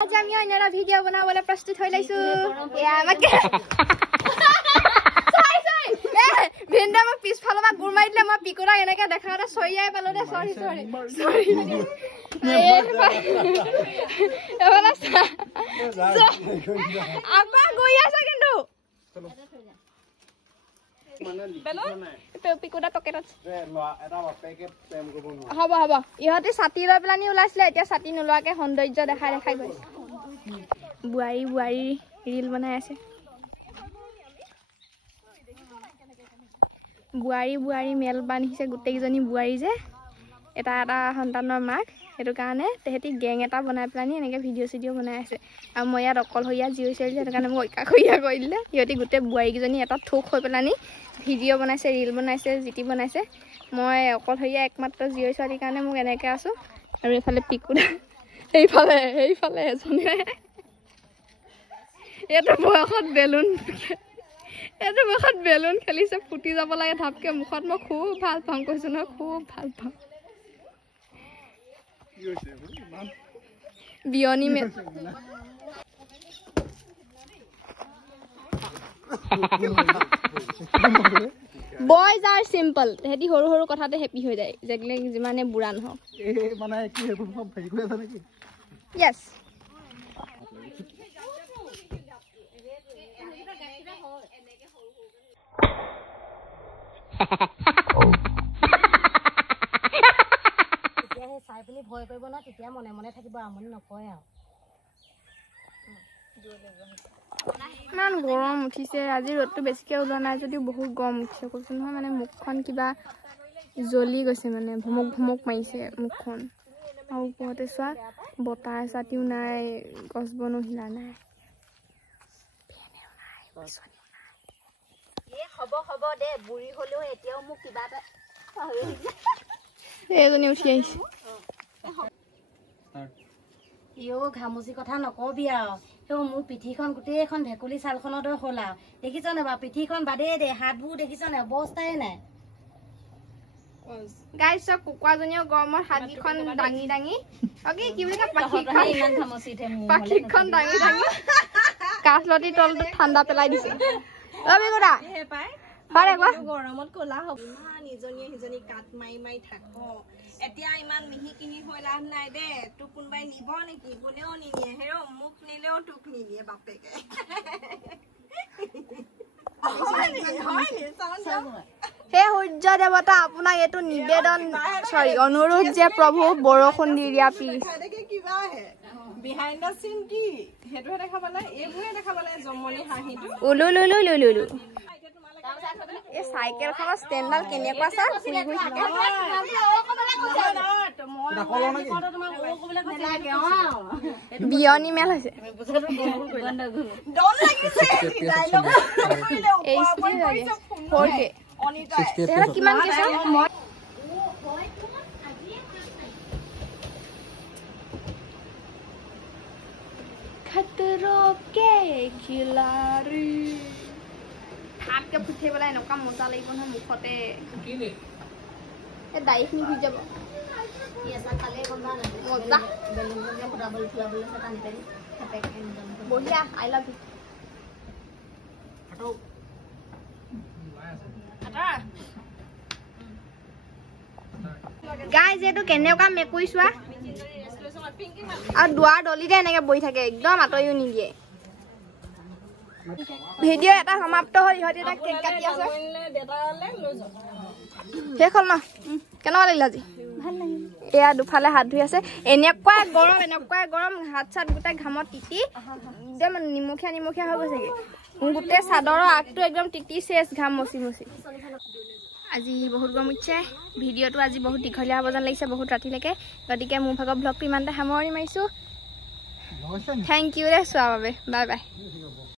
आज আমি অন্যৰা ভিডিও বনাবলে প্ৰস্তুত হৈ লাইছো এয়া আমাকে ভিন্ডা মই পিছফালবা গুৰ মাৰি দিলে মই পিকৰা এনেকে দেখাটা সৰিয়াই পালো দে সৰি এবালা আপা গৈ আছে কিন্তু বেলো পিকৰা টকেট আছে এটা বাপেকে প্ৰেম কৰিব নোৱাৰে হ'ব ইহতে ছাতি লৈ পেলানি ওলাইছিলে এতিয়া ছাতি নোলোৱাকে সৌন্দৰ্য দেখাই গৈছে বুৱাৰী ৰীল বনাই আছে বুৱাৰী মেল বান্ধিছে গোটেইজনী বুৱাৰী যে এটা সন্তানৰ মাক সেইটো কাৰণে তেহেতি গেং এটা বনাই পেলানি এনেকে ভিডিঅ' বনাই আছে আৰু মই ইয়াত অকলশৰীয়া জীৱ হৈছিল সেইটো কাৰণে মোক একাষৰীয়া কৰি দিলে সিহঁতি গোটেই বুৱাৰীকেইজনী এটা থোক হৈ পেলানি ভিডিঅ' বনাইছে ৰীল বনাইছে জিটি বনাইছে মই অকলশৰীয়া একমাত্ৰ জীৱ ছোৱালীৰ কাৰণে মোক এনেকৈ আছোঁ আৰু এইফালে পিকুৰা সেইফালে এজনে এইটো বয়সত বেলুন খেলিছে ফুটি যাব লাগে ধাপকে মুখত মই খুব ভাল পাওঁ কৈছোঁ নহয় খুব ভাল পাওঁ বিয়নি মেল বয়জ আৰ সিম্পল তেহেতি সৰু কথাতে হেপি হৈ যায় যেগলে যিমানে বুঢ়া নহওক মানে কি সব হেৰি কৰি আছে নেকি ইয়েস আপুনি ভয় কৰিব না তেতিয়া মনে মনে থাকিব আমনি নকয় আৰু ইমান গৰম উঠিছে আজি ৰ'দটো বেছিকৈ ওলোৱা নাই যদিও বহুত গৰম উঠিছে কৈছোঁ নহয় মানে মুখখন কিবা জ্বলি গৈছে মানে ভমক মাৰিছে মুখখন আৰু ওপৰতে চোৱা বতাহ চাতিও নাই গছ বনো হিলা নাই হ'ব দে বুঢ়ী হ'লেও এতিয়াও মোক কিবা এটা এইজনী উঠি আহিছে ঘামুচি কথা নকবি আৰু সেই মোৰ পিঠিখন গোটেইখন ভেকুলী ছালখনৰ দৰে হ'ল আৰু দেখিছ নে বাৰু পিঠিখন বাদেই দে হাতবোৰ দেখিছ নে অৱস্থাই নাই গাইছ চব কুকুৰাজনীও গৰমত হাতকেইখন দাঙি কি বুলি কয় পাখিখন দাঙি কাঠলতি তলটো ঠাণ্ডা পেলাই দিছে গৰমত কলা হ'ব ইজনীয়ে সিজনী কাট মাৰি থাক এতিয়া ইমান মিহি কিনি হৈ লাভ নাই দে তোক কোনোবাই নিব নেকি কোনেও নিনিয়ে হেৰ মোক নিলেও তোক নিনিয়ে বাপেকে হে সূৰ্য দেৱতা আপোনাক এইটো নিবেদন অনুৰোধ যে প্ৰভু বৰষুণ দি দিয়া প্লিজ কিবা আহে বিহাইণ্ড দ্য চিন কি সেইটোহে দেখাবলে এইবোৰে দেখাবলে জমনি হাঁহিটো উলুলুলুলুলু এই চাইকেলখনৰ ষ্টেণ্ডডাল কেনেকুৱা চা ফুৰি ফুৰি থাকে বিয়নি মেল হৈছে কিমান खतरों के खिलाड़ी हाथ के फुटे वाला एनका मजा লাগিব না মুখতে এ দাইখিনি হৈ যাব এসা খালে বন্ধা না মজা বেলুন কে ফুটাবল টানি টানি খাপে বঢ়িয়া আই লাভ ইউ গাইজ এইটো কেনেকুৱা মেকুৰী চোৱা আৰু দুৱাৰ দলিতে এনেকে বহি থাকে একদম আঁতৰিও নিদিয়ে ভিডিঅ' এটা সমাপ্ত হ'ল ইহঁতে এটা কেক কাটি আছে শেষ হ'ল ন কেনেকুৱা লাগিল আজি ভাল লাগিল এয়া দুফালে হাত ধুই আছে এনেকুৱাই গৰম হাত চাত গোটেই ঘামত তিতি একদম নিমখীয়া হৈ গৈছেগে গোটেই চাদৰৰ আগটো একদম তিতি চেচ ঘাম মচি আজি বহুত গৰম উঠিছে ভিডিঅ'টো আজি বহুত দীঘলীয়া হ'ব যেন লাগিছে বহুত ৰাতিলৈকে গতিকে মোৰ ভাগৰ ব্লগটো ইমানতে সামৰণি মাৰিছোঁ থেংক ইউ দে চোৱাৰ বাবে বাই বাই